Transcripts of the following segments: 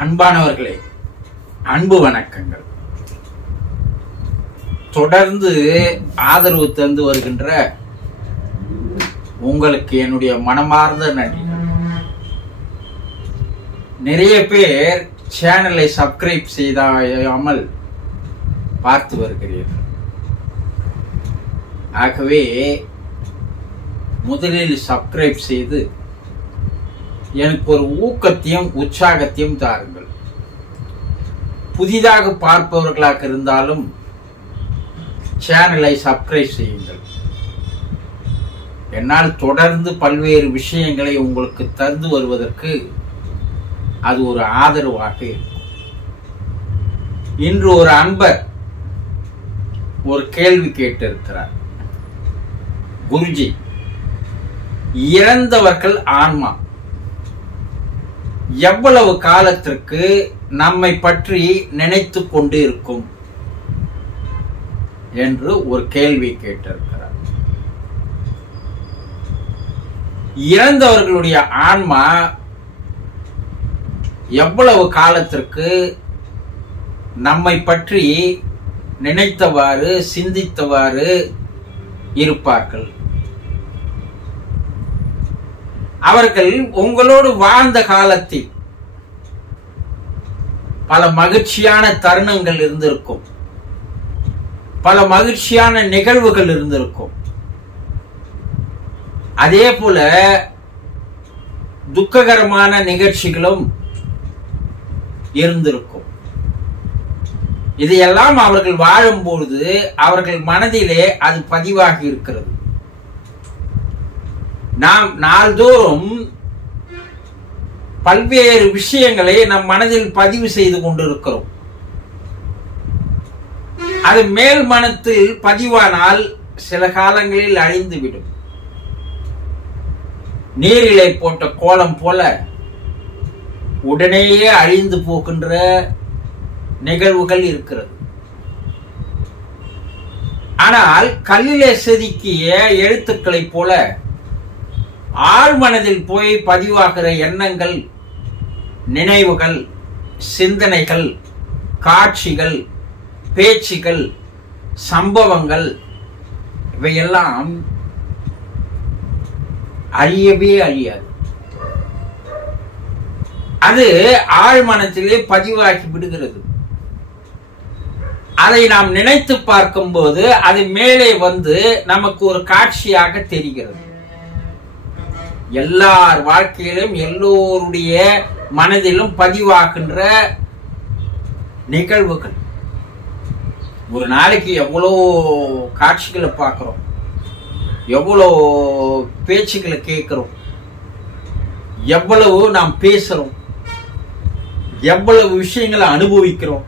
அன்பானவர்களே அன்பு வணக்கங்கள். தொடர்ந்து ஆதரவு தந்து வருகின்ற உங்களுக்கு என்னுடைய மனமார்ந்த நன்றி நிறைய பேர் சேனலை சப்ஸ்கிரைப் செய்தாமல் பார்த்து வருகிறீர்கள். ஆகவே முதலில் சப்ஸ்கிரைப் செய்து எனக்கு ஒரு ஊக்கத்தையும் உற்சாகத்தையும் தாருங்கள். புதிதாக பார்ப்பவர்களாக இருந்தாலும் சேனலை சப்ஸ்கிரைப் செய்யுங்கள். என்னால் தொடர்ந்து பல்வேறு விஷயங்களை உங்களுக்கு தந்து வருவதற்கு அது ஒரு ஆதரவாக இருக்கும். இன்று ஒரு அன்பர் ஒரு கேள்வி கேட்டிருக்கிறார். குருஜி இறந்தவர்கள் ஆன்மா. எவ்வளவு காலத்திற்கு நம்மை பற்றி நினைத்து கொண்டு இருக்கும் என்று ஒரு கேள்வி கேட்டிருக்கிறார். இறந்தவர்களுடைய ஆன்மா எவ்வளவு காலத்திற்கு நம்மை பற்றி நினைத்தவாறு சிந்தித்தவாறு இருப்பார்கள்? அவர்கள் உங்களோடு வாழ்ந்த காலத்தில் பல மகிழ்ச்சியான தருணங்கள் இருந்திருக்கும். பல மகிழ்ச்சியான நிகழ்வுகள் இருந்திருக்கும். அதே போல துக்ககரமான நிகழ்ச்சிகளும் இருந்திருக்கும். இதையெல்லாம் அவர்கள் வாழும்பொழுது அவர்கள் மனதிலே அது பதிவாகி இருக்கிறது. நாம் நாள்தோறும் பல்வேறு விஷயங்களை நம் மனதில் பதிவு செய்து கொண்டிருக்கிறோம். அது மேல் மனத்தில் பதிவானால் சில காலங்களில் அழிந்துவிடும். நீரிலை போட்ட கோலம் போல உடனேயே அழிந்து போகின்ற நிகழ்வுகள் இருக்கிறது. ஆனால் கல்லிலே செதுக்கிய எழுத்துக்களைப் போல ஆழ்மனதில் போய் பதிவாகிற எண்ணங்கள் நினைவுகள் சிந்தனைகள் காட்சிகள் பேச்சுகள் சம்பவங்கள் இவையெல்லாம் அழியவே அழியாது. அது ஆழ்மனத்திலே பதிவாகி விடுகிறது. அதை நாம் நினைத்து பார்க்கும்போது அது மேலே வந்து நமக்கு ஒரு காட்சியாக தெரிகிறது. எல்லார் வாழ்க்கையிலும் எல்லோருடைய மனதிலும் பதிவாகின்ற நிகழ்வுகள். ஒரு நாளைக்கு எவ்வளோ காட்சிகளை பார்க்குறோம். எவ்வளோ பேச்சுக்களை கேட்குறோம். எவ்வளவு நாம் பேசுகிறோம் எவ்வளவு விஷயங்களை அனுபவிக்கிறோம்.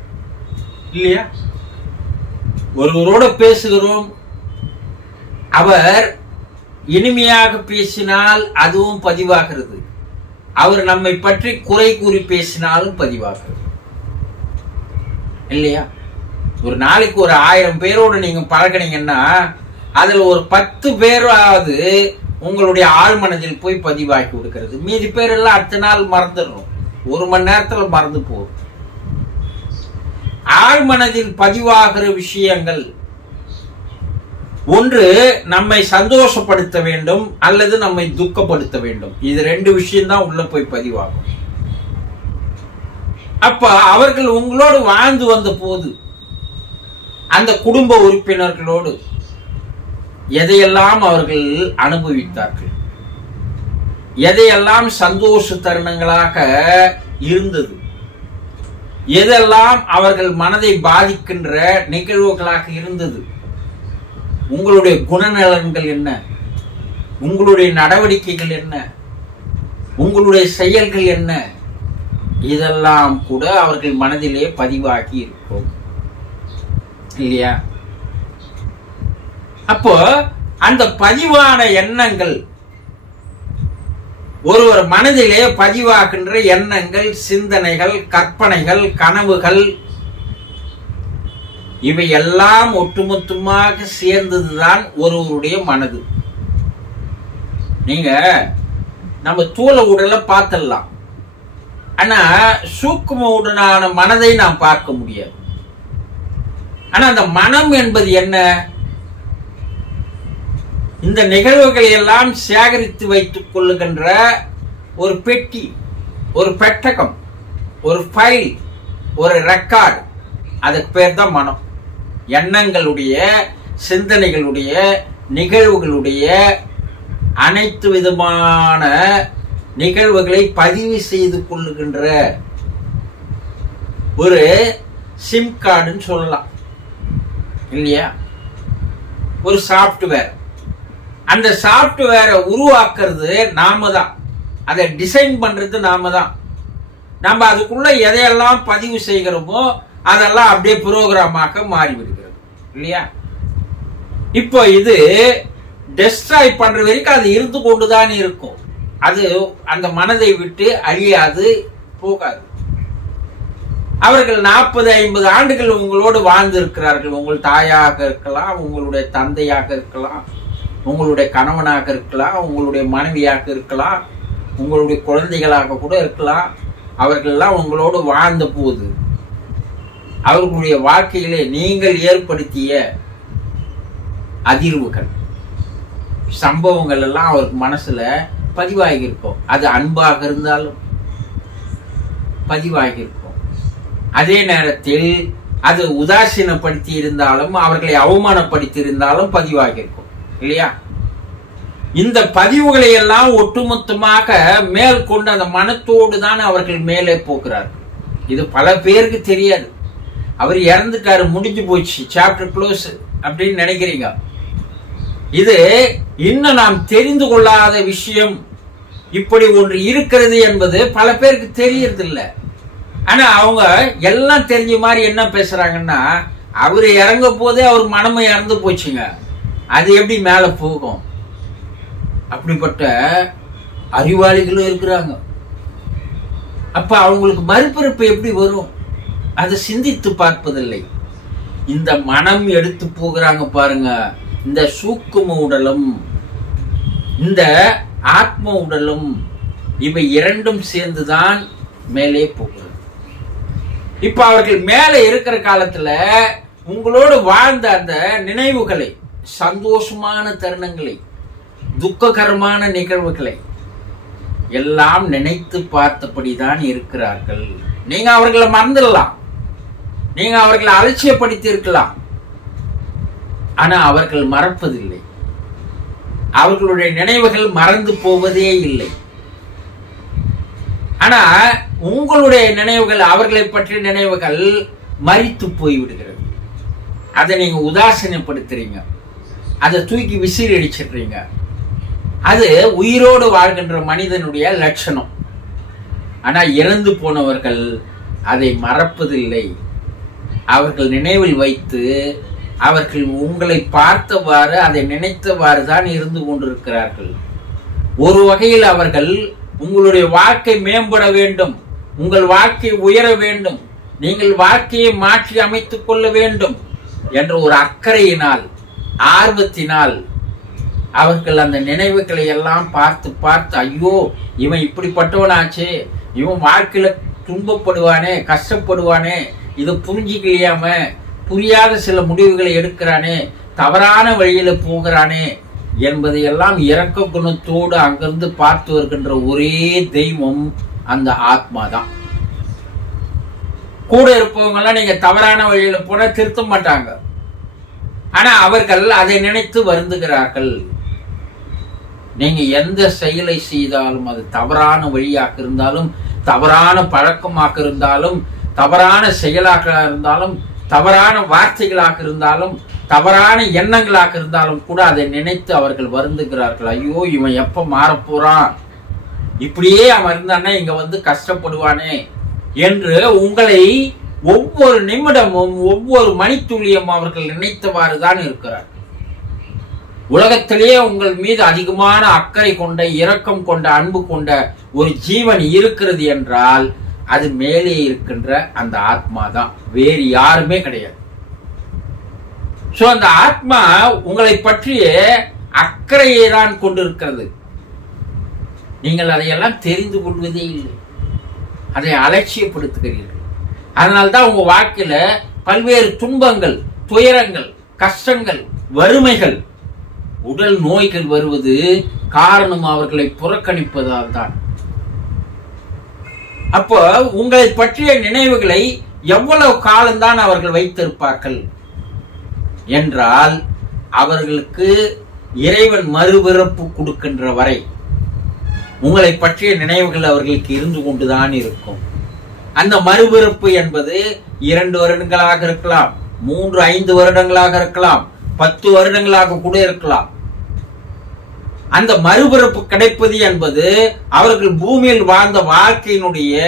இல்லையா? ஒருவரோட பேசுகிறோம். அவர் இனிமையாக பேசினால் அதுவும் பதிவாகிறது. அவர் நம்மை பற்றி குறை கூறி பேசினாலும் பதிவாகிறது. இல்லையா? ஒரு நாளைக்கு ஒரு ஆயிரம் பேரோட நீங்க பழகினீங்கன்னா அதில் ஒரு பத்து பேராவது உங்களுடைய ஆழ்மனதில் போய் பதிவாக்கி கொடுக்கிறது மீதி பேர் எல்லாம் அடுத்த நாள் மறந்துடுறோம். ஒரு மணி நேரத்தில் மறந்து போகும். ஆழ்மனதில் பதிவாகிற விஷயங்கள் ஒன்று நம்மை சந்தோஷப்படுத்த வேண்டும் அல்லது நம்மை துக்கப்படுத்த வேண்டும். இது ரெண்டு விஷயம்தான் உள்ள போய் பதிவாகும். அப்ப அவர்கள் உங்களோடு வாழ்ந்து வந்த போது அந்த குடும்ப உறுப்பினர்களோடு எதையெல்லாம் அவர்கள் அனுபவித்தார்கள்? எதையெல்லாம் சந்தோஷ தருணங்களாக இருந்தது? எதெல்லாம் அவர்கள் மனதை பாதிக்கின்ற நிகழ்வுகளாக இருந்தது? உங்களுடைய குணநலன்கள் என்ன? உங்களுடைய நடவடிக்கைகள் என்ன? உங்களுடைய செயல்கள் என்ன? இதெல்லாம் கூட அவர்கள் மனதிலே பதிவாகி இருக்கும். இல்லையா? அப்போ அந்த பதிவான எண்ணங்கள் ஒருவர் மனதிலே பதிவாகின்ற எண்ணங்கள் சிந்தனைகள் கற்பனைகள் கனவுகள் இவை எல்லாம் ஒட்டுமொத்தமாக சேர்ந்ததுதான் ஒருவருடைய மனது. நீங்க நம்ம தூள உடலை பார்த்துடலாம். ஆனா சூக்குமவுடனான மனதை நாம் பார்க்க முடியாது. ஆனா அந்த மனம் என்பது என்ன? இந்த நிகழ்வுகளை எல்லாம் சேகரித்து வைத்துக் கொள்ளுகின்ற ஒரு பெட்டி ஒரு பெட்டகம் ஒரு ஃபைல் ஒரு ரெக்கார்டு. அதுக்கு பேர் தான் மனம். எண்ணங்களுடைய சிந்தனைகளுடைய நிகழ்வுகளுடைய அனைத்து விதமான நிகழ்வுகளை பதிவு செய்து கொள்ளுகின்ற ஒரு சிம் கார்டுன்னு சொல்லலாம். இல்லையா? ஒரு சாஃப்ட்வேர் அந்த சாஃப்ட்வேரை உருவாக்குறது நாம தான். அதை டிசைன் பண்ணுறது நாம தான். நம்ம அதுக்குள்ளே எதையெல்லாம் பதிவு செய்கிறோமோ அதெல்லாம் அப்படியே புரோகிராமாக மாறிவிடுகிறது. இல்லையா? இப்போ இது டெஸ்ட்ராய் பண்ற வரைக்கும் அது இருந்து கொண்டுதான் இருக்கும். அது அந்த மனதை விட்டு அழியாது போகாது. அவர்கள் நாற்பது ஐம்பது ஆண்டுகள் உங்களோடு வாழ்ந்து இருக்கிறார்கள் உங்கள் தாயாக இருக்கலாம் உங்களுடைய தந்தையாக இருக்கலாம் உங்களுடைய கணவனாக இருக்கலாம் உங்களுடைய மனைவியாக இருக்கலாம் உங்களுடைய குழந்தைகளாக கூட இருக்கலாம். அவர்கள்லாம் உங்களோடு வாழ்ந்த போது அவர்களுடைய வாழ்க்கையிலே நீங்கள் ஏற்படுத்திய அதிர்வுகள் சம்பவங்கள் எல்லாம் அவருக்கு மனசுல பதிவாகி இருக்கும் அது அன்பாக இருந்தாலும் பதிவாகி இருக்கும் அதே நேரத்தில் அது உதாசீனப்படுத்தி இருந்தாலும் அவர்களை அவமானப்படுத்தி இருந்தாலும் பதிவாகி இருக்கும் இல்லையா? இந்த பதிவுகளை எல்லாம் ஒட்டுமொத்தமாக மேல் கொண்டு அந்த மனத்தோடு தான் அவர்கள் மேலே போகிறார்கள். இது பல பேருக்கு தெரியாது. அவர் இறந்துட்டாரு முடிஞ்சு போச்சு. சாப்டர் க்ளோஸ் அப்படின்னு நினைக்கிறீங்க. இது இன்னும் நாம் தெரிந்து கொள்ளாத விஷயம். இப்படி ஒன்று இருக்கிறது என்பது பல பேருக்கு தெரியறதில்ல. ஆனா அவங்க எல்லாம் தெரிஞ்ச மாதிரி என்ன பேசுறாங்கன்னா அவர் இறங்க போதே அவர் மனமும் இறந்து போச்சுங்க. அது எப்படி மேல போகும்? அப்படிப்பட்ட அறிவாளிகளும் இருக்கிறாங்க. அப்ப அவங்களுக்கு மறுபிறப்பு எப்படி வரும்? அதை சிந்தித்து பார்ப்பதில்லை. இந்த மனம் எடுத்து போகிறாங்க பாருங்க. இந்த சூக்கும உடலும் இந்த ஆத்ம உடலும் இவை இரண்டும் சேர்ந்துதான் மேலே போகிறது. இப்ப அவர்கள் மேலே இருக்கிற காலத்துல உங்களோடு வாழ்ந்த அந்த நினைவுகளை சந்தோஷமான தருணங்களை துக்ககரமான நிகழ்வுகளை எல்லாம் நினைத்து பார்த்தபடிதான் இருக்கிறார்கள். நீங்க அவர்களை மறந்துடலாம். நீங்க அவர்களை அலட்சியப்படுத்தி இருக்கலாம் ஆனா அவர்கள் மறப்பதில்லை. அவர்களுடைய நினைவுகள் மறந்து போவதே இல்லை. ஆனா உங்களுடைய நினைவுகள் அவர்களை பற்றிய நினைவுகள் மறித்து போய் விடுகிறது அதை நீங்க உதாசீனப்படுத்துறீங்க. அதை தூக்கி விசிறி அடிச்சிடுறீங்க அது உயிரோடு வாழ்கின்ற மனிதனுடைய லட்சணம். ஆனா இறந்து போனவர்கள் அதை மறப்பதில்லை. அவர்கள் நினைவில் வைத்து அவர்கள் உங்களை பார்த்தவாறு அதை நினைத்தவாறு தான் இருந்து கொண்டிருக்கிறார்கள். ஒரு வகையில் அவர்கள் உங்களுடைய வாழ்க்கை மேம்பட வேண்டும். உங்கள் வாழ்க்கை உயர வேண்டும். நீங்கள் வாழ்க்கையை மாற்றி அமைத்துக் கொள்ள வேண்டும். என்ற ஒரு அக்கறையினால் ஆர்வத்தினால் அவர்கள் அந்த நினைவுகளை எல்லாம் பார்த்து பார்த்து ஐயோ இவன் இப்படிப்பட்டவனாச்சே. இவன் வாழ்க்கையில துன்பப்படுவானே கஷ்டப்படுவானே. இதை புரிஞ்சிக்கலையாம புரியாத சில முடிவுகளை எடுக்கிறானே தவறான வழியில போகிறானே என்பதையெல்லாம் இறக்க குணத்தோடு அங்கிருந்து பார்த்து வருகின்ற ஒரே தெய்வம் அந்த ஆத்மா தான் கூட இருப்பவங்க எல்லாம் நீங்க தவறான வழியில போனா திருத்த மாட்டாங்க. ஆனா அவர்கள் அதை நினைத்து வருந்துகிறார்கள். நீங்க எந்த செயலை செய்தாலும் அது தவறான வழியாக இருந்தாலும் தவறான பழக்கமாக இருந்தாலும் தவறான செயலாக இருந்தாலும் தவறான வார்த்தைகளாக இருந்தாலும் தவறான எண்ணங்களாக இருந்தாலும் கூட அதை நினைத்து அவர்கள் வருந்துகிறார்கள். ஐயோ இவன் எப்ப மாறப்போறான்? இப்படியே அவன் இருந்தானே இங்க வந்து கஷ்டப்படுவானே என்று உங்களை ஒவ்வொரு நிமிடமும் ஒவ்வொரு மணித்துளியும் அவர்கள் நினைத்தவாறு தான் இருக்கிறார். உலகத்திலேயே உங்கள் மீது அதிகமான அக்கறை கொண்ட இரக்கம் கொண்ட அன்பு கொண்ட ஒரு ஜீவன் இருக்கிறது என்றால் அது மேலே இருக்கின்ற அந்த ஆத்மா தான் வேறு யாருமே கிடையாது. சோ அந்த ஆத்மா உங்களை பற்றிய அக்கறையை தான் கொண்டிருக்கிறது. நீங்கள் அதையெல்லாம் தெரிந்து கொள்வதே இல்லை. அதை அலட்சியப்படுத்துகிறீர்கள். அதனால்தான் உங்க வாழ்க்கையில பல்வேறு துன்பங்கள் துயரங்கள் கஷ்டங்கள் வறுமைகள் உடல் நோய்கள் வருவது காரணம் அவர்களை புறக்கணிப்பதால் தான். அப்போ உங்களை பற்றிய நினைவுகளை எவ்வளவு காலம்தான் அவர்கள் வைத்திருப்பார்கள்? என்றால் அவர்களுக்கு இறைவன் மறுபிறப்பு கொடுக்கின்ற வரை உங்களை பற்றிய நினைவுகள் அவர்களுக்கு இருந்து கொண்டுதான் இருக்கும். அந்த மறுபிறப்பு என்பது இரண்டு வருடங்களாக இருக்கலாம் மூன்று ஐந்து வருடங்களாக இருக்கலாம் பத்து வருடங்களாக கூட இருக்கலாம். அந்த மறுபிறப்பு கிடைப்பது என்பது அவர்கள் பூமியில் வாழ்ந்த வாழ்க்கையினுடைய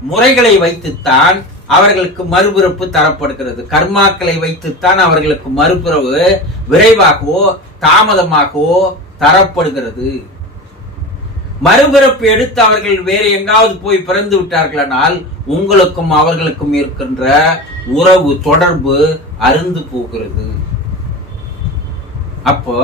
முறைகளை வைத்துத்தான் அவர்களுக்கு மறுபிறப்பு தரப்படுகிறது. கர்மாக்களை வைத்துத்தான் அவர்களுக்கு மறுபிறவு விரைவாகவோ தாமதமாகவோ தரப்படுகிறது. மறுபிறப்பு எடுத்து அவர்கள் வேறு எங்காவது போய் பிறந்து விட்டார்களானால் உங்களுக்கும் அவர்களுக்கும் இருக்கின்ற உறவு தொடர்பு அருந்து போகிறது. அப்போ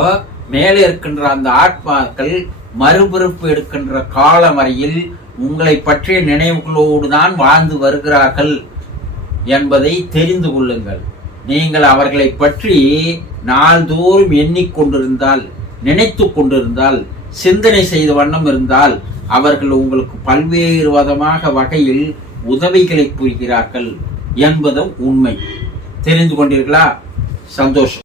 மேலே இருக்கின்ற அந்த ஆத்மாக்கள் மறுபிறப்பு எடுக்கின்ற காலம் வரையில் உங்களை பற்றிய நினைவுகளோடு தான் வாழ்ந்து வருகிறார்கள் என்பதை தெரிந்து கொள்ளுங்கள். நீங்கள் அவர்களை பற்றி நாள்தோறும் எண்ணிக்கொண்டிருந்தால் நினைத்து கொண்டிருந்தால் சிந்தனை செய்த வண்ணம் இருந்தால் அவர்கள் உங்களுக்கு பல்வேறு விதமாக வகையில் உதவிகளை புரிகிறார்கள் என்பதும் உண்மை. தெரிந்து கொண்டீர்களா? சந்தோஷம்.